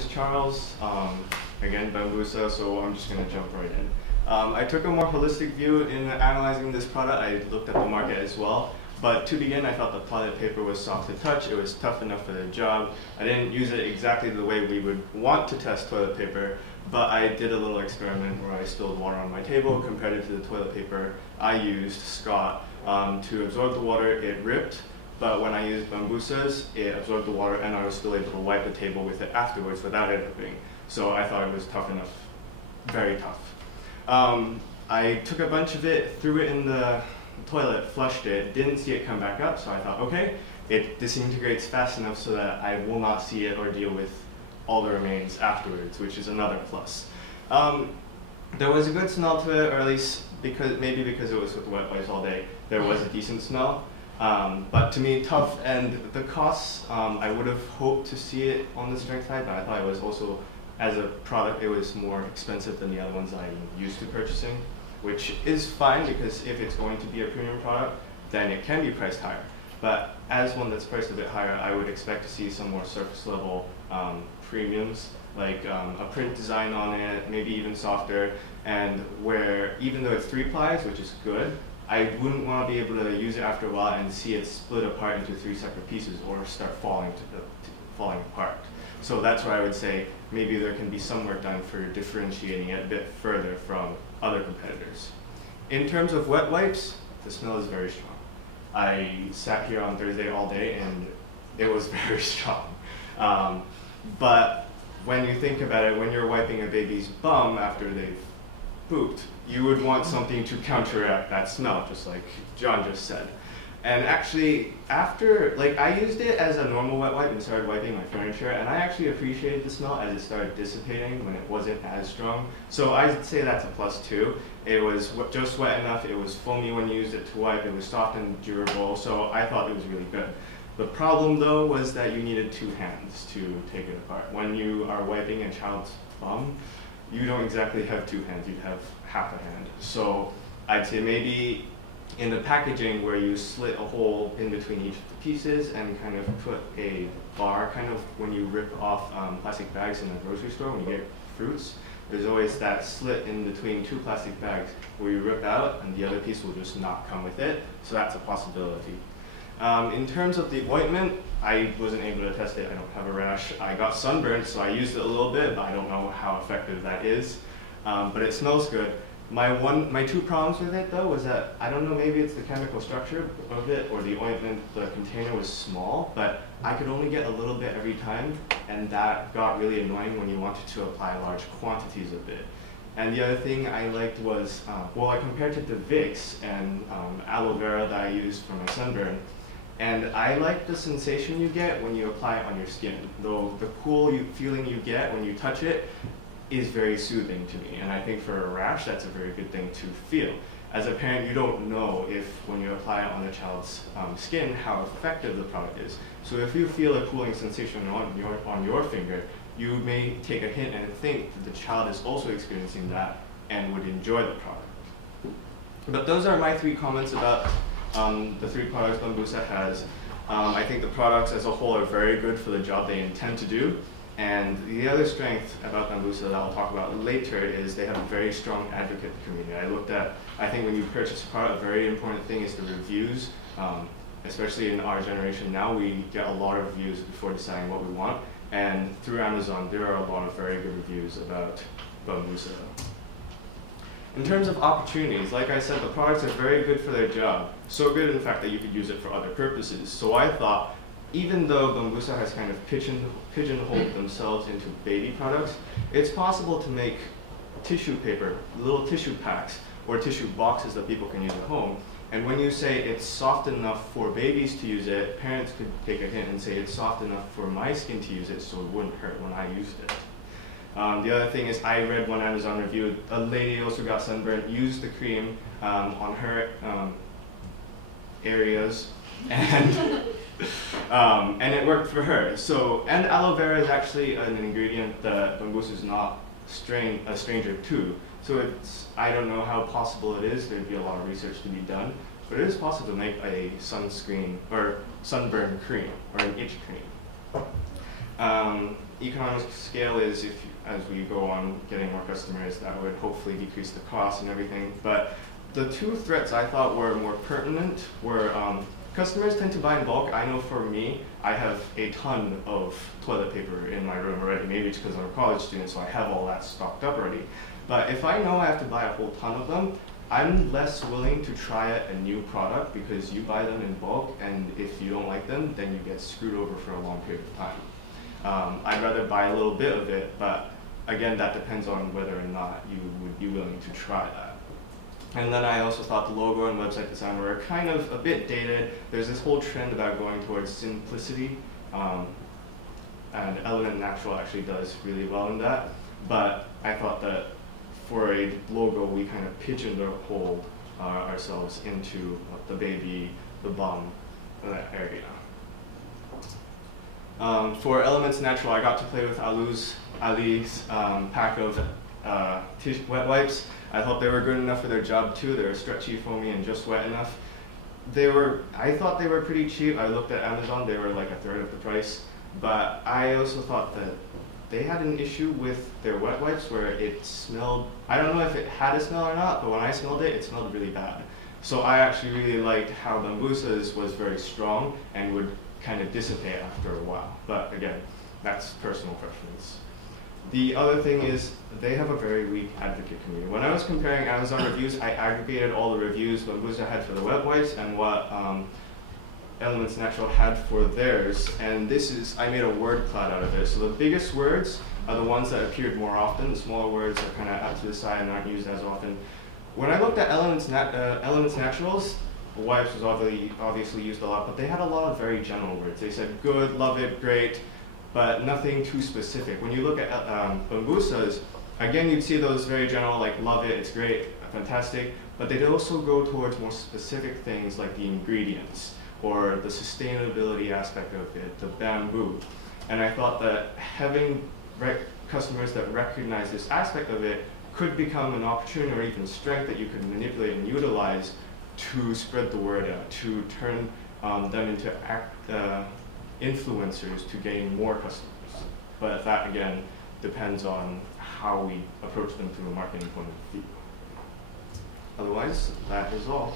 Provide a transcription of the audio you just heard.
is Charles, again Bambusa, so I'm just going to jump right in. I took a more holistic view in analyzing this product. I looked at the market as well. But to begin, I thought the toilet paper was soft to touch. It was tough enough for the job. I didn't use it exactly the way we would want to test toilet paper, but I did a little experiment where I spilled water on my table, compared it to the toilet paper I used, Scott, to absorb the water. It ripped, but when I used Bambusa's, it absorbed the water and I was still able to wipe the table with it afterwards without it ripping. So I thought it was tough enough, very tough. I took a bunch of it, threw it in the toilet, flushed it, didn't see it come back up, so I thought, okay, it disintegrates fast enough so that I will not see it or deal with all the remains afterwards, which is another plus. There was a good smell to it, or at least maybe because it was with wet wipes all day, there was a decent smell. But to me, tough, and the costs, I would have hoped to see it on the strength side, but I thought it was also, as a product, it was more expensive than the other ones I'm used to purchasing, which is fine because if it's going to be a premium product, then it can be priced higher. But as one that's priced a bit higher, I would expect to see some more surface level premiums, like a print design on it, maybe even softer, and where even though it's 3 plies, which is good, I wouldn't want to be able to use it after a while and see it split apart into 3 separate pieces or start falling apart. So that's where I would say maybe there can be some work done for differentiating it a bit further from other competitors. In terms of wet wipes, the smell is very strong. I sat here on Thursday all day and it was very strong. But when you think about it, when you're wiping a baby's bum after they've pooped, you would want something to counteract that smell, just like John just said. And actually, after, I used it as a normal wet wipe and started wiping my furniture, and I actually appreciated the smell as it started dissipating when it wasn't as strong. So I'd say that's a plus too. It was just wet enough, it was foamy when you used it to wipe, it was soft and durable, so I thought it was really good. The problem though was that you needed 2 hands to take it apart. When you are wiping a child's bum, you don't exactly have 2 hands, you'd have half a hand. So I'd say maybe in the packaging where you slit a hole in between each of the pieces and kind of put a bar, kind of when you rip off plastic bags in the grocery store when you get fruits, there's always that slit in between 2 plastic bags where you rip out and the other piece will just not come with it, so that's a possibility. In terms of the ointment, I wasn't able to test it, I don't have a rash. I got sunburned, so I used it a little bit, but I don't know how effective that is. But it smells good. My 2 problems with it though was that, I don't know, maybe it's the chemical structure of it or the ointment, the container was small, but I could only get a little bit every time, and that got really annoying when you wanted to apply large quantities of it. And the other thing I liked was, well, I compared it to Vicks and aloe vera that I used for my sunburn, and I like the sensation you get when you apply it on your skin. Though the cool feeling you get when you touch it is very soothing to me, and I think for a rash that's a very good thing to feel. As a parent, you don't know if when you apply it on the child's skin how effective the product is. So if you feel a cooling sensation on your finger, you may take a hint and think that the child is also experiencing that and would enjoy the product. But those are my 3 comments about the 3 products Bambusa has. I think the products as a whole are very good for the job they intend to do. And the other strength about Bambusa that I'll talk about later is they have a very strong advocate community. I think when you purchase a product, a very important thing is the reviews. Especially in our generation now, we get a lot of reviews before deciding what we want. And through Amazon, there are a lot of very good reviews about Bambusa. In terms of opportunities, like I said, the products are very good for their job. So good, in fact, that you could use it for other purposes. So I thought, even though Bambusa has kind of pigeonholed themselves into baby products, it's possible to make tissue paper, little tissue packs, or tissue boxes that people can use at home. And when you say it's soft enough for babies to use it, parents could take a hint and say it's soft enough for my skin to use it so it wouldn't hurt when I used it. The other thing is I read one Amazon review, a lady also got sunburned, used the cream on her areas, and and it worked for her. So, and aloe vera is actually an ingredient that Bambusa is not a stranger to. So I don't know how possible it is. There'd be a lot of research to be done, but it is possible to make a sunscreen or sunburn cream or an itch cream. economic scale is if, as we go on getting more customers, that would hopefully decrease the cost and everything. But the two threats I thought were more pertinent were customers tend to buy in bulk. I know for me, I have a ton of toilet paper in my room already. Maybe it's because I'm a college student, so I have all that stocked up already. But if I know I have to buy a whole ton of them, I'm less willing to try a new product because you buy them in bulk, and if you don't like them, then you get screwed over for a long period of time. I'd rather buy a little bit of it, but again, that depends on whether or not you would be willing to try that. And then I also thought the logo and website design were kind of a bit dated. There's this whole trend about going towards simplicity, and Element Natural actually does really well in that. But I thought that for a logo, we kind of pigeonholed ourselves into the baby, the bum, that area. For Elements Natural, I got to play with Ali's pack of wet wipes. I thought they were good enough for their job too. They were stretchy, foamy, and just wet enough. I thought they were pretty cheap. I looked at Amazon, they were like a third of the price. But I also thought that they had an issue with their wet wipes where it smelled, I don't know if it had a smell or not, but when I smelled it, it smelled really bad. So I actually really liked how Bambusa's was very strong and would kind of dissipate after a while. But again, that's personal preference. The other thing is they have a very weak advocate community. When I was comparing Amazon reviews, I aggregated all the reviews Bambusa had for the wet wipes and what Elements Natural had for theirs. And this is, I made a word cloud out of it. So the biggest words are the ones that appeared more often. The smaller words are kind of out to the side and aren't used as often. When I looked at Elements Naturals, wipes was obviously used a lot, but they had a lot of very general words. They said good, love it, great, but nothing too specific. When you look at Bambusa's, again, you'd see those very general, like love it, it's great, fantastic, but they'd also go towards more specific things like the ingredients or the sustainability aspect of it, the bamboo. And I thought that having customers that recognize this aspect of it could become an opportunity or even strength that you could manipulate and utilize to spread the word out, to turn them into influencers to gain more customers. But that, again, depends on how we approach them from a marketing point of view. Otherwise, that is all.